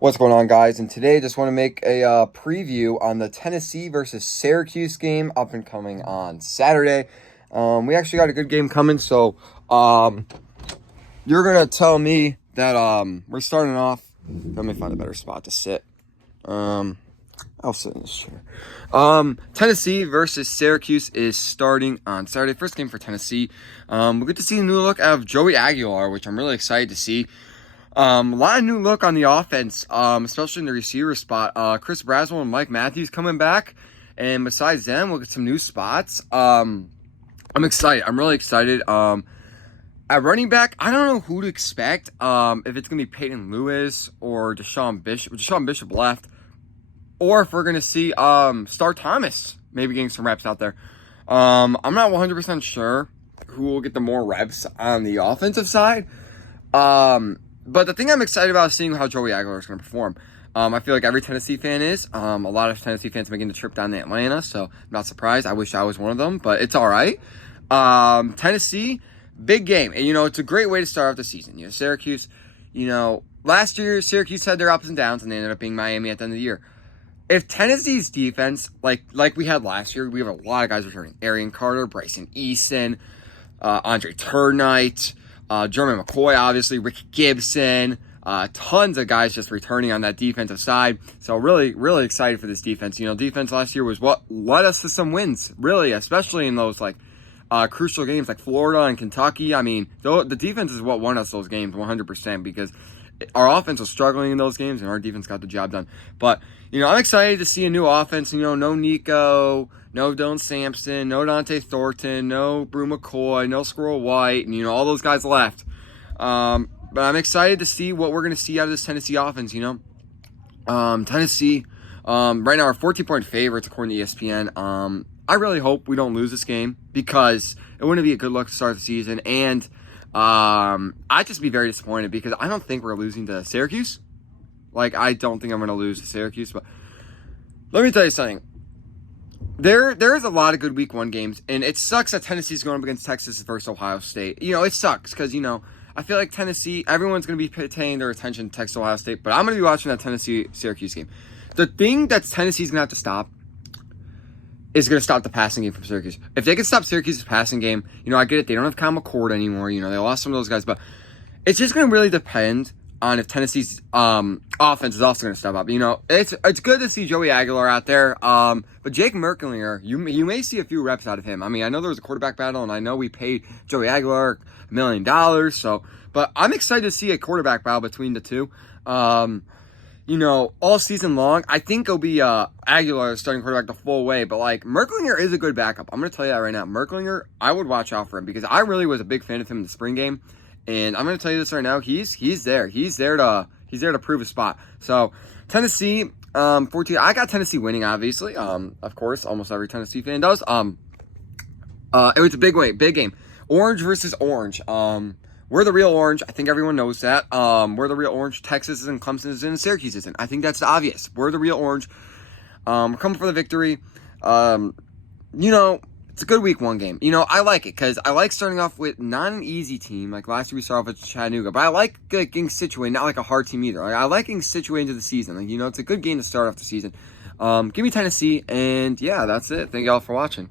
What's going on, guys? And today, just want to make a preview on the Tennessee versus Syracuse game up and coming on Saturday. We actually got a good game coming, so you're gonna tell me that we're starting off. Let me find a better spot to sit. I'll sit in this chair. Tennessee versus Syracuse is starting on Saturday. First game for Tennessee. We get to see a new look out of Joey Aguilar, which I'm really excited to see. A lot of new look on the offense, especially in the receiver spot. Chris Braswell and Mike Matthews coming back, and besides them, we'll get some new spots. I'm excited. I'm really excited. At running back, I don't know who to expect. If it's gonna be Peyton Lewis or Deshaun Bishop. Deshaun Bishop left, or if we're gonna see Star Thomas maybe getting some reps out there. I'm not 100% sure who will get the more reps on the offensive side. But the thing I'm excited about is seeing how Joey Aguilar is going to perform. I feel like every Tennessee fan is. A lot of Tennessee fans making the trip down to Atlanta, so I'm not surprised. I wish I was one of them, but it's all right. Tennessee, big game. And, it's a great way to start off the season. Syracuse, last year, Syracuse had their ups and downs, and they ended up being Miami at the end of the year. If Tennessee's defense, like we had last year, we have a lot of guys returning. Arian Carter, Bryson Eason, Andre Turnite, Jeremy McCoy, obviously, Ricky Gibson, tons of guys just returning on that defensive side. So really, really excited for this defense. Defense last year was what led us to some wins, really, especially in those crucial games like Florida and Kentucky. I mean, the defense is what won us those games 100% because our offense was struggling in those games and our defense got the job done. But, I'm excited to see a new offense. No Nico, no Dylan Sampson, no Dante Thornton, no Brew McCoy, no Squirrel White, and, all those guys left. But I'm excited to see what we're going to see out of this Tennessee offense, Tennessee, right now are 14-point favorites according to ESPN. I really hope we don't lose this game because it wouldn't be a good look to start the season. And I'd just be very disappointed because I don't think we're losing to Syracuse. I don't think I'm going to lose to Syracuse. But let me tell you something. There is a lot of good week one games, and it sucks that Tennessee's going up against Texas versus Ohio State. It sucks because, I feel like Tennessee, everyone's going to be paying their attention to Texas Ohio State, but I'm going to be watching that Tennessee-Syracuse game. The thing that Tennessee's going to have to stop is going to stop the passing game from Syracuse. If they can stop Syracuse's passing game, I get it. They don't have Kyle McCord anymore. They lost some of those guys, but it's just going to really depend on if Tennessee's offense is also going to step up. It's good to see Joey Aguilar out there, but Jake Merklinger, you may see a few reps out of him. I mean, I know there was a quarterback battle, and I know we paid Joey Aguilar $1 million, but I'm excited to see a quarterback battle between the two. All season long, I think it'll be Aguilar starting quarterback the full way, but Merklinger is a good backup. I'm going to tell you that right now. Merklinger, I would watch out for him because I really was a big fan of him in the spring game. And I'm going to tell you this right now. He's there. He's there to prove a spot. So Tennessee, 14. I got Tennessee winning, obviously. Of course, almost every Tennessee fan does. It was a big game. Orange versus Orange. We're the real Orange. I think everyone knows that. We're the real Orange. Texas isn't, Clemson isn't, and Syracuse isn't. I think that's obvious. We're the real Orange. We're coming for the victory. It's a good week one game. I like it because I like starting off with not an easy team. Like last year we started off with Chattanooga, but I like getting situated, not like a hard team either. I like getting situated into the season. It's a good game to start off the season. Give me Tennessee, and yeah, that's it. Thank y'all for watching.